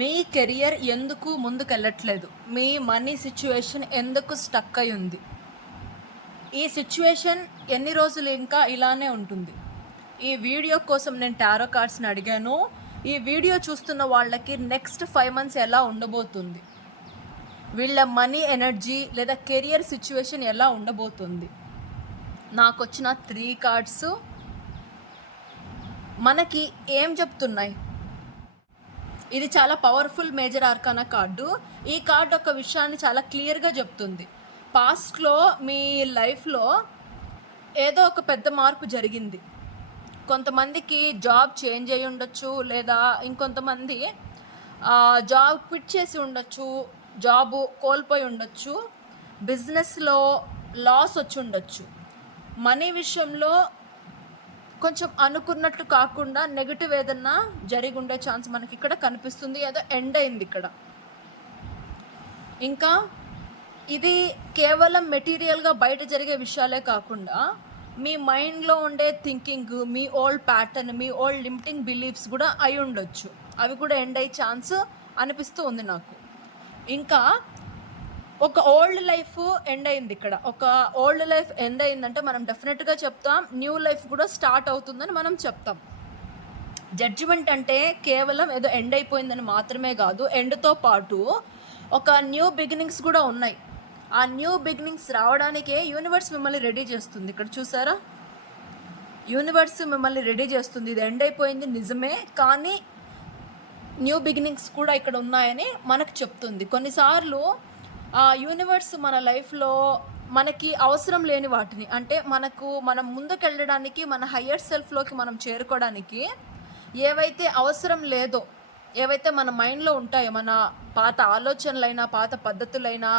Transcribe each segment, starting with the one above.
మీ career ఎందుకు ముందుకెళ్ళట్లేదు? మీ money situation ఎందుకు stuck అయి ఉంది? ఈ సిట్యుయేషన్ ఎన్ని రోజులు ఇంకా ఇలానే ఉంటుంది? ఈ వీడియో కోసం నేను టారో కార్డ్స్‌ని అడిగాను. ఈ వీడియో చూస్తున్న వాళ్ళకి నెక్స్ట్ 5 మంత్స్ ఎలా ఉండబోతుంది? వీళ్ళ మనీ ఎనర్జీ లేదా కెరియర్ సిట్యుయేషన్ ఎలా ఉండబోతుంది? నాకొచ్చిన 3 కార్డ్స్ మనకి ఏం చెప్తున్నాయి? ఇది చాలా పవర్ఫుల్ మేజర్ ఆర్కానా కార్డు. ఈ కార్డు ఒక విషయాన్ని చాలా క్లియర్గా చెప్తుంది. పాస్ట్లో మీ లైఫ్లో ఏదో ఒక పెద్ద మార్పు జరిగింది. కొంతమందికి జాబ్ చేంజ్ అయ్యి ఉండొచ్చు, లేదా ఇంకొంతమంది జాబ్ క్విట్ చేసి ఉండొచ్చు, జాబు కోల్పోయి ఉండొచ్చు, బిజినెస్లో లాస్ వచ్చి ఉండొచ్చు, మనీ విషయంలో కొంచెం అనుకున్నట్టు కాకుండా నెగిటివ్ ఏదన్నా జరిగి ఉండే ఛాన్స్ మనకి ఇక్కడ కనిపిస్తుంది. ఏదో ఎండ్ అయింది ఇక్కడ. ఇంకా ఇది కేవలం మెటీరియల్గా బయట జరిగే విషయాలే కాకుండా మీ మైండ్లో ఉండే థింకింగ్, మీ ఓల్డ్ ప్యాటర్న్, మీ ఓల్డ్ లిమిటింగ్ బిలీఫ్స్ కూడా అయి ఉండొచ్చు. అవి కూడా ఎండ్ అయ్యే ఛాన్స్ అనిపిస్తూ ఉంది నాకు. ఇంకా ఒక ఓల్డ్ లైఫ్ ఎండ్ అయింది ఇక్కడ. ఒక ఓల్డ్ లైఫ్ ఎండ్ అయిందంటే మనం డెఫినెట్గా చెప్తాం న్యూ లైఫ్ కూడా స్టార్ట్ అవుతుందని మనం చెప్తాం. జడ్జిమెంట్ అంటే కేవలం ఏదో ఎండ్ అయిపోయిందని మాత్రమే కాదు, ఎండ్తో పాటు ఒక న్యూ బిగినింగ్స్ కూడా ఉన్నాయి. ఆ న్యూ బిగినింగ్స్ రావడానికే యూనివర్స్ మిమ్మల్ని రెడీ చేస్తుంది. ఇక్కడ చూసారా, యూనివర్స్ మిమ్మల్ని రెడీ చేస్తుంది. ఇది ఎండ్ అయిపోయింది నిజమే, కానీ న్యూ బిగినింగ్స్ కూడా ఇక్కడ ఉన్నాయని మనకు చెప్తుంది. కొన్నిసార్లు ఆ యూనివర్స్ మన లైఫ్లో మనకి అవసరం లేని వాటిని, అంటే మనం ముందుకెళ్ళడానికి, మన హయ్యర్ సెల్ఫ్లోకి మనం చేరుకోవడానికి ఏవైతే అవసరం లేదో, ఏవైతే మన మైండ్లో ఉంటాయో, మన పాత ఆలోచనలైనా, పాత పద్ధతులైనా,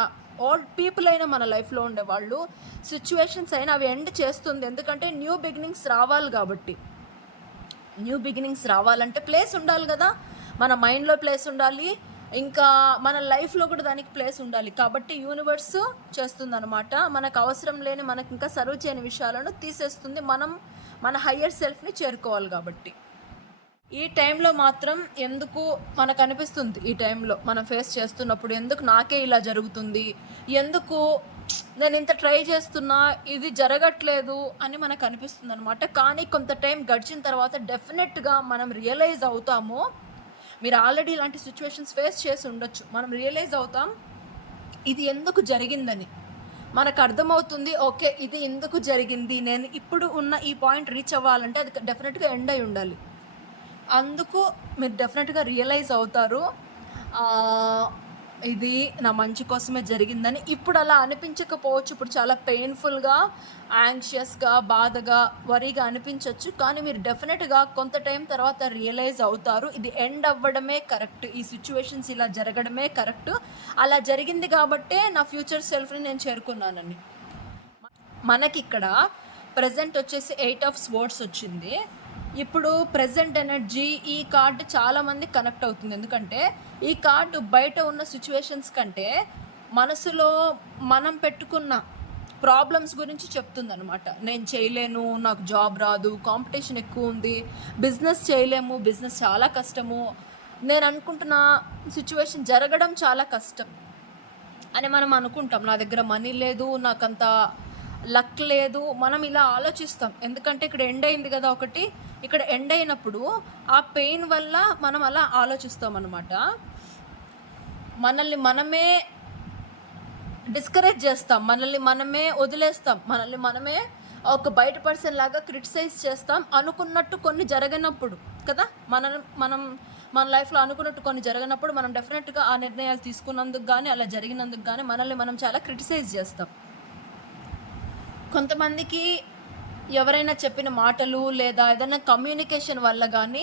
ఓల్డ్ పీపుల్ అయినా, మన లైఫ్లో ఉండేవాళ్ళు, సిచ్యువేషన్స్ అయినా అవి ఎండ్ చేస్తుంది. ఎందుకంటే న్యూ బిగినింగ్స్ రావాలి కాబట్టి. న్యూ బిగినింగ్స్ రావాలంటే ప్లేస్ ఉండాలి కదా, మన మైండ్లో ప్లేస్ ఉండాలి, ఇంకా మన లైఫ్లో కూడా దానికి ప్లేస్ ఉండాలి. కాబట్టి యూనివర్స్ చేస్తుంది అనమాట. మనకు అవసరం లేని, మనకి ఇంకా సర్వ్ చేయని విషయాలను తీసేస్తుంది. మనం మన హయ్యర్ సెల్ఫ్ని చేరుకోవాలి కాబట్టి. ఈ టైంలో మాత్రం ఎందుకు మనకు అనిపిస్తుంది, ఈ టైంలో మనం ఫేస్ చేస్తున్నప్పుడు ఎందుకు నాకే ఇలా జరుగుతుంది, ఎందుకు నేను ఇంత ట్రై చేస్తున్నా ఇది జరగట్లేదు అని మనకు అనిపిస్తుంది అనమాట. కానీ కొంత టైం గడిచిన తర్వాత డెఫినెట్గా మనం రియలైజ్ అవుతాము. మీరు ఆల్రెడీ ఇలాంటి సిచ్యువేషన్స్ ఫేస్ చేసి ఉండొచ్చు. మనం రియలైజ్ అవుతాం ఇది ఎందుకు జరిగిందని. మనకు అర్థమవుతుంది, ఓకే ఇది ఎందుకు జరిగింది, నేను ఇప్పుడు ఉన్న ఈ పాయింట్ రీచ్ అవ్వాలంటే అది డెఫినెట్గా ఎండ్ అయి ఉండాలి. అందుకు మీరు డెఫినెట్గా రియలైజ్ అవుతారు ఇది నా మంచి కోసమే జరిగిందని. ఇప్పుడు అలా అనిపించకపోవచ్చు, ఇప్పుడు చాలా పెయిన్ఫుల్గా, యాంగ్షియస్గా, బాధగా, వరీగా అనిపించవచ్చు. కానీ మీరు డెఫినెట్గా కొంత టైం తర్వాత రియలైజ్ అవుతారు ఇది ఎండ్ అవ్వడమే కరెక్ట్, ఈ సిచ్యువేషన్స్ ఇలా జరగడమే కరెక్ట్, అలా జరిగింది కాబట్టే నా ఫ్యూచర్ సెల్ఫ్ని నేను చేరుకున్నానని. మనకి ఇక్కడ ప్రజెంట్ వచ్చేసి 8 ఆఫ్ స్వర్డ్స్ వచ్చింది. ఇప్పుడు ప్రజెంట్ ఎనర్జీ ఈ కార్డు చాలామంది కనెక్ట్ అవుతుంది. ఎందుకంటే ఈ కార్డు బయట ఉన్న సిచ్యువేషన్స్ కంటే మనసులో మనం పెట్టుకున్న ప్రాబ్లమ్స్ గురించి చెప్తుందనమాట. నేను చేయలేను, నాకు జాబ్ రాదు, కాంపిటీషన్ ఎక్కువ ఉంది, బిజినెస్ చేయలేము, బిజినెస్ చాలా కష్టము, నేను అనుకుంటున్న సిచ్యువేషన్ జరగడం చాలా కష్టం అని మనం అనుకుంటాం. నా దగ్గర మనీ లేదు, నాకంత లక్ లేదు, మనం ఇలా ఆలోచిస్తాం. ఎందుకంటే ఇక్కడ ఎండ్ అయింది కదా ఒకటి. ఇక్కడ ఎండ్ అయినప్పుడు ఆ పెయిన్ వల్ల మనం అలా ఆలోచిస్తాం అన్నమాట. మనల్ని మనమే డిస్కరేజ్ చేస్తాం, మనల్ని మనమే వదిలేస్తాం, మనల్ని మనమే ఒక బయట పర్సన్ లాగా క్రిటిసైజ్ చేస్తాం. అనుకున్నట్టు కొన్ని జరగనప్పుడు కదా, మనం మన లైఫ్లో అనుకున్నట్టు కొన్ని జరగనప్పుడు మనం డెఫినెట్గా ఆ నిర్ణయాలు తీసుకున్నందుకు కానీ, అలా జరిగినందుకు కానీ మనల్ని మనం చాలా క్రిటిసైజ్ చేస్తాం. కొంతమందికి ఎవరైనా చెప్పిన మాటలు లేదా ఏదైనా కమ్యూనికేషన్ వల్ల కానీ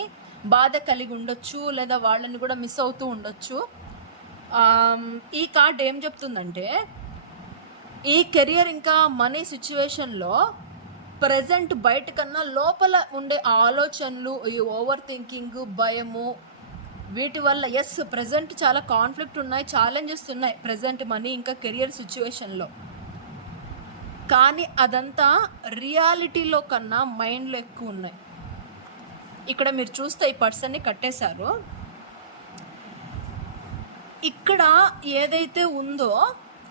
బాధ కలిగి ఉండొచ్చు, లేదా వాళ్ళని కూడా మిస్ అవుతూ ఉండొచ్చు. ఈ కార్డ్ ఏం చెప్తుందంటే ఈ కెరియర్ ఇంకా మనీ సిచ్యువేషన్లో ప్రజెంట్ బయట కన్నా లోపల ఉండే ఆలోచనలు, ఈ ఓవర్ థింకింగ్, భయము, వీటి వల్ల ప్రజెంట్ చాలా కాన్ఫ్లిక్ట్ ఉన్నాయి, ఛాలెంజెస్ ఉన్నాయి ప్రజెంట్ మనీ ఇంకా కెరియర్ సిచ్యువేషన్లో. కానీ అదంతా రియాలిటీలో కన్నా మైండ్లో ఎక్కువ ఉన్నాయి. ఇక్కడ మీరు చూస్తే ఈ పర్సన్ని కట్టేశారు. ఇక్కడ ఏదైతే ఉందో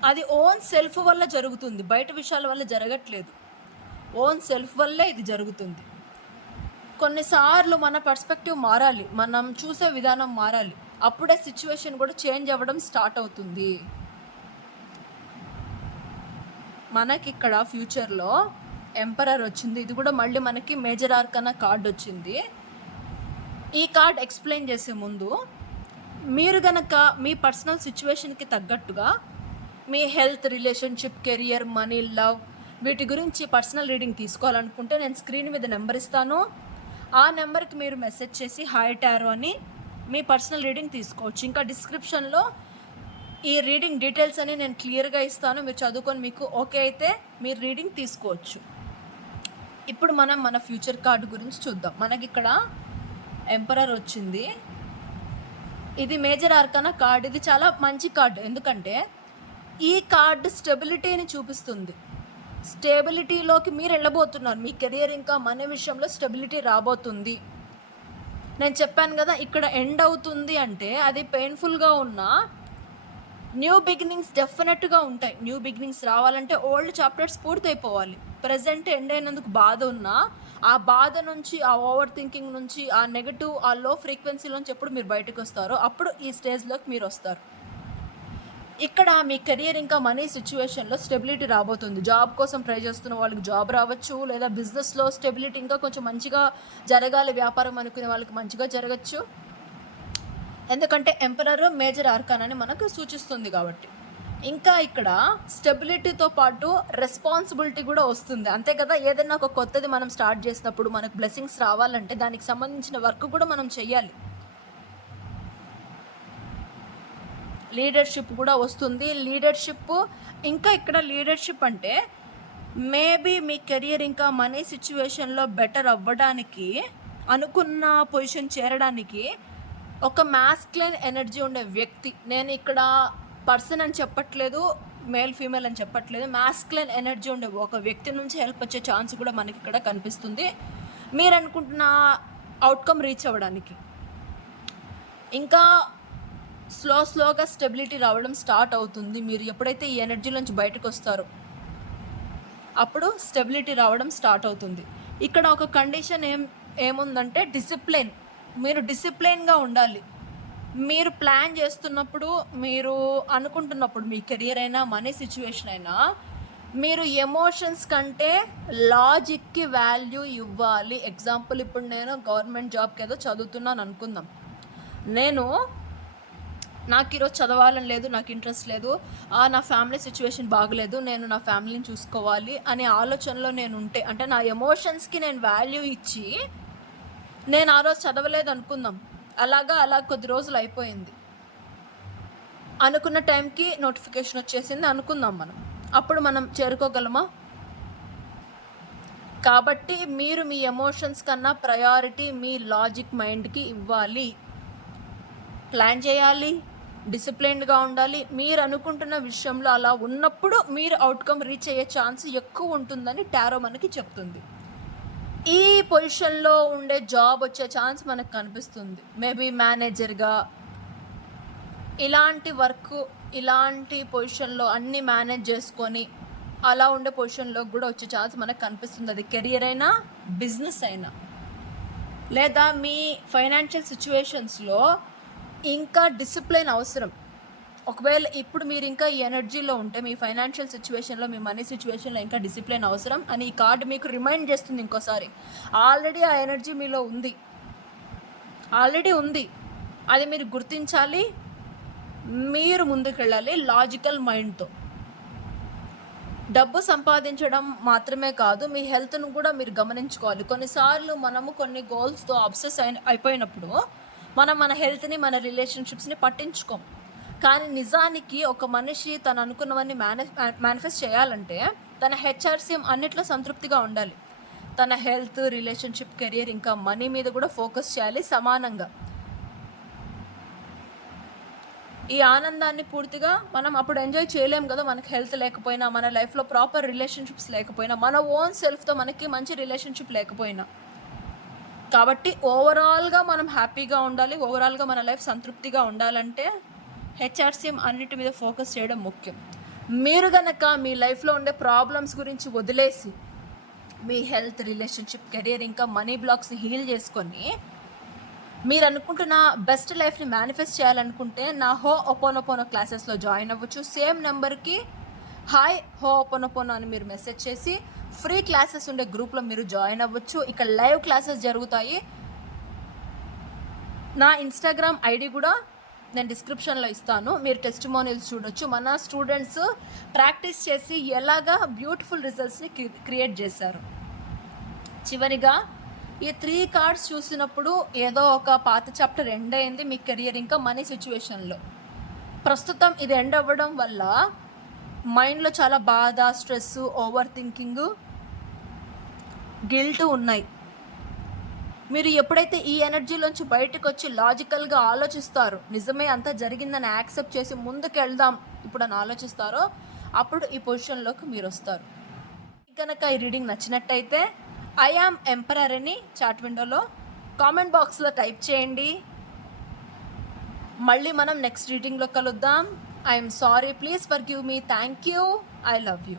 అది ఓన్ సెల్ఫ్ వల్ల జరుగుతుంది, బయట విషయాల వల్ల జరగట్లేదు. ఓన్ సెల్ఫ్ వల్లే ఇది జరుగుతుంది. కొన్నిసార్లు మన పర్స్పెక్టివ్ మారాలి, మనం చూసే విధానం మారాలి, అప్పుడే సిచ్యువేషన్ కూడా చేంజ్ అవ్వడం స్టార్ట్ అవుతుంది. మనకి ఇక్కడ ఫ్యూచర్లో ఎంపరర్ వచ్చింది, ఇది కూడా మళ్ళీ మనకి మేజర్ ఆర్కానా కార్డ్ వచ్చింది. ఈ కార్డ్ ఎక్స్ప్లెయిన్ చేసే ముందు మీరు గనక మీ పర్సనల్ సిచ్యువేషన్కి తగ్గట్టుగా మీ health, relationship, career, money, love వీటి గురించి పర్సనల్ రీడింగ్ తీసుకోవాలనుకుంటే నేను స్క్రీన్ మీద నెంబర్ ఇస్తాను. ఆ నెంబర్కి మీరు మెసేజ్ చేసి హాయ్ టారో అని మీ పర్సనల్ రీడింగ్ తీసుకోవచ్చు. ఇంకా డిస్క్రిప్షన్లో ఈ రీడింగ్ డీటెయిల్స్ అని నేను క్లియర్గా ఇస్తాను, మీరు చదువుకొని మీకు ఓకే అయితే మీరు రీడింగ్ తీసుకోవచ్చు. ఇప్పుడు మనం మన ఫ్యూచర్ కార్డు గురించి చూద్దాం. మనకి ఇక్కడ ఎంపరర్ వచ్చింది, ఇది మేజర్ ఆర్కానా కార్డ్. ఇది చాలా మంచి కార్డు, ఎందుకంటే ఈ కార్డు స్టెబిలిటీని చూపిస్తుంది. స్టెబిలిటీలోకి మీరు వెళ్ళబోతున్నారు, మీ కెరియర్ ఇంకా మనీ విషయంలో స్టెబిలిటీ రాబోతుంది. నేను చెప్పాను కదా, ఇక్కడ ఎండ్ అవుతుంది అంటే అది పెయిన్ఫుల్గా ఉన్న న్యూ బిగినింగ్స్ డెఫినెట్గా ఉంటాయి. న్యూ బిగినింగ్స్ రావాలంటే ఓల్డ్ చాప్టర్స్ పూర్తయిపోవాలి. ప్రజెంట్ ఎండ్ అయినందుకు బాధ ఉన్నా ఆ బాధ నుంచి, ఆ ఓవర్ థింకింగ్ నుంచి, ఆ నెగటివ్, ఆ లో ఫ్రీక్వెన్సీ నుంచి ఎప్పుడు మీరు బయటకు వస్తారో అప్పుడు ఈ స్టేజ్లోకి మీరు వస్తారు. ఇక్కడ మీ కెరియర్ ఇంకా మనీ సిచ్యువేషన్లో స్టెబిలిటీ రాబోతుంది. జాబ్ కోసం ట్రై చేస్తున్న వాళ్ళకి జాబ్ రావచ్చు, లేదా బిజినెస్లో స్టెబిలిటీ ఇంకా కొంచెం మంచిగా జరగాలి, వ్యాపారం అనుకునే వాళ్ళకి మంచిగా జరగచ్చు. ఎందుకంటే ఎంపరర్ మేజర్ ఆర్కానాని మనకు సూచిస్తుంది కాబట్టి. ఇంకా ఇక్కడ స్టెబిలిటీతో పాటు రెస్పాన్సిబిలిటీ కూడా వస్తుంది, అంతే కదా. ఏదైనా ఒక కొత్తది మనం స్టార్ట్ చేసినప్పుడు మనకు బ్లెస్సింగ్స్ రావాలంటే దానికి సంబంధించిన వర్క్ కూడా మనం చెయ్యాలి. లీడర్షిప్ కూడా వస్తుంది. లీడర్షిప్, ఇంకా ఇక్కడ లీడర్షిప్ అంటే మేబీ మీ కెరియర్ ఇంకా మనీ సిచ్యువేషన్లో బెటర్ అవ్వడానికి, అనుకున్న పొజిషన్ చేరడానికి ఒక మాస్క్యులైన్ ఎనర్జీ ఉండే వ్యక్తి, నేను ఇక్కడ పర్సన్ అని చెప్పట్లేదు, మేల్ ఫీమేల్ అని చెప్పట్లేదు, మాస్క్యులైన్ ఎనర్జీ ఉండే ఒక వ్యక్తి నుంచి హెల్ప్ వచ్చే ఛాన్స్ కూడా మనకి ఇక్కడ కనిపిస్తుంది, మీరు అనుకుంటున్న అవుట్కమ్ రీచ్ అవ్వడానికి. ఇంకా స్లోగా స్టెబిలిటీ రావడం స్టార్ట్ అవుతుంది. మీరు ఎప్పుడైతే ఈ ఎనర్జీ నుంచి బయటకు వస్తారో అప్పుడు స్టెబిలిటీ రావడం స్టార్ట్ అవుతుంది. ఇక్కడ ఒక కండిషన్ ఏముందంటే డిసిప్లిన్. మీరు డిసిప్లిన్గా ఉండాలి. మీరు ప్లాన్ చేస్తున్నప్పుడు, మీరు అనుకుంటున్నప్పుడు, మీ కెరియర్ అయినా మనీ సిచ్యువేషన్ అయినా మీరు ఎమోషన్స్ కంటే లాజిక్కి వాల్యూ ఇవ్వాలి. ఎగ్జాంపుల్, ఇప్పుడు నేను గవర్నమెంట్ జాబ్కి ఏదో చదువుతున్నాను అనుకుందాం. నాకు ఈరోజు చదవాలని లేదు, నాకు ఇంట్రెస్ట్ లేదు, నా ఫ్యామిలీ సిచ్యువేషన్ బాగలేదు, నేను నా ఫ్యామిలీని చూసుకోవాలి అనే ఆలోచనలో నేను ఉంటే, అంటే నా ఎమోషన్స్కి నేను వాల్యూ ఇచ్చి నేను ఆ రోజు చదవలేదు అనుకుందాం, అలా కొద్ది రోజులు అయిపోయింది, అనుకున్న టైంకి నోటిఫికేషన్ వచ్చేసింది అనుకుందాం, అప్పుడు మనం చేరుకోగలమా? కాబట్టి మీరు మీ ఎమోషన్స్ కన్నా ప్రయారిటీ మీ లాజిక్ మైండ్కి ఇవ్వాలి. ప్లాన్ చేయాలి, డిసిప్లైన్డ్గా ఉండాలి. మీరు అనుకుంటున్న విషయంలో అలా ఉన్నప్పుడు మీరు అవుట్కమ్ రీచ్ అయ్యే ఛాన్స్ ఎక్కువ ఉంటుందని టారో మనకి చెప్తుంది. ఈ పొజిషన్లో ఉండే జాబ్ వచ్చే ఛాన్స్ మనకు కనిపిస్తుంది. మేబీ మేనేజర్గా, ఇలాంటి వర్క్, ఇలాంటి పొజిషన్లో అన్నీ మేనేజ్ చేసుకొని అలా ఉండే పొజిషన్లో కూడా వచ్చే ఛాన్స్ మనకు కనిపిస్తుంది. అది కెరియర్ అయినా బిజినెస్ అయినా. లేదా మీ ఫైనాన్షియల్ సిచ్యువేషన్స్లో ఇంకా డిసిప్లిన్ అవసరం. ఒకవేళ ఇప్పుడు మీరు ఇంకా ఈ ఎనర్జీలో ఉంటే మీ ఫైనాన్షియల్ సిచ్యువేషన్లో, మీ మనీ సిచ్యువేషన్లో ఇంకా డిసిప్లిన్ అవసరం అని ఈ కార్డు మీకు రిమైండ్ చేస్తుంది ఇంకోసారి. ఆల్రెడీ ఆ ఎనర్జీ మీలో ఉంది, అది మీరు గుర్తించాలి. మీరు ముందుకెళ్ళాలి లాజికల్ మైండ్తో. డబ్బు సంపాదించడం మాత్రమే కాదు, మీ హెల్త్ను కూడా మీరు గమనించుకోవాలి. కొన్నిసార్లు మనము కొన్ని గోల్స్తో అబ్సెస్ అయిపోయినప్పుడు మన హెల్త్ని, మన రిలేషన్షిప్స్ని పట్టించుకోం. కానీ నిజానికి ఒక మనిషి తను అనుకున్నవన్నీ మేనిఫెస్ట్ చేయాలంటే తన హెచ్ఆర్సీఎం అన్నిట్లో సంతృప్తిగా ఉండాలి. తన హెల్త్, రిలేషన్షిప్, కెరియర్ ఇంకా మనీ మీద కూడా ఫోకస్ చేయాలి సమానంగా. ఈ ఆనందాన్ని పూర్తిగా మనం అప్పుడు ఎంజాయ్ చేయలేం కదా, మనకు హెల్త్ లేకపోయినా, మన లైఫ్లో ప్రాపర్ రిలేషన్షిప్స్ లేకపోయినా, మన ఓన్ సెల్ఫ్తో మనకి మంచి రిలేషన్షిప్ లేకపోయినా. కాబట్టి ఓవరాల్గా మనం హ్యాపీగా ఉండాలి, ఓవరాల్గా మన లైఫ్ సంతృప్తిగా ఉండాలంటే హెచ్ఆర్సీఎం అన్నిటి మీద ఫోకస్ చేయడం ముఖ్యం. మీరు గనక మీ లైఫ్లో ఉండే ప్రాబ్లమ్స్ గురించి వదిలేసి మీ హెల్త్, రిలేషన్షిప్, కెరీర్ ఇంకా మనీ బ్లాక్స్ని హీల్ చేసుకొని మీరు అనుకుంటున్న బెస్ట్ లైఫ్ని మేనిఫెస్ట్ చేయాలనుకుంటే నా హో ఒపోనోపోనో క్లాసెస్లో జాయిన్ అవ్వచ్చు. సేమ్ నెంబర్కి హాయ్ హో ఒపోనోపోనో అని మీరు మెసేజ్ చేసి ఫ్రీ క్లాసెస్ ఉండే గ్రూప్లో మీరు జాయిన్ అవ్వచ్చు. ఇక్కడ లైవ్ క్లాసెస్ జరుగుతాయి. నా ఇన్స్టాగ్రామ్ ఐడి కూడా నేను డిస్క్రిప్షన్లో ఇస్తాను, మీరు టెస్టిమోనియల్స్ చూడొచ్చు. మన స్టూడెంట్స్ ప్రాక్టీస్ చేసి ఎలాగా బ్యూటిఫుల్ రిజల్ట్స్ని క్రియేట్ చేశారు. చివరిగా ఈ 3 కార్డ్స్ చూసినప్పుడు ఏదో ఒక పాత చాప్టర్ ఎండ్ అయింది మీ కెరియర్ ఇంకా మనీ సిచ్యువేషన్లో. ప్రస్తుతం ఇది ఎండ్ అవ్వడం వల్ల మైండ్లో చాలా బాధ, స్ట్రెస్, ఓవర్ థింకింగ్, గిల్ట్ ఉన్నాయి. మీరు ఎప్పుడైతే ఈ ఎనర్జీలోంచి బయటకు వచ్చి లాజికల్గా ఆలోచిస్తారో, నిజమే అంతా జరిగిందని యాక్సెప్ట్ చేసి ముందుకు వెళ్దాం ఇప్పుడు అని ఆలోచిస్తారో, అప్పుడు ఈ పొజిషన్లోకి మీరు వస్తారు. కనుక ఈ రీడింగ్ నచ్చినట్టయితే ఐ యామ్ ఎంపరర్ అని చాట్ విండోలో కామెంట్ బాక్స్లో టైప్ చేయండి. మళ్ళీ మనం నెక్స్ట్ రీడింగ్లో కలుద్దాం. I'm sorry, please forgive me. Thank you. I love you.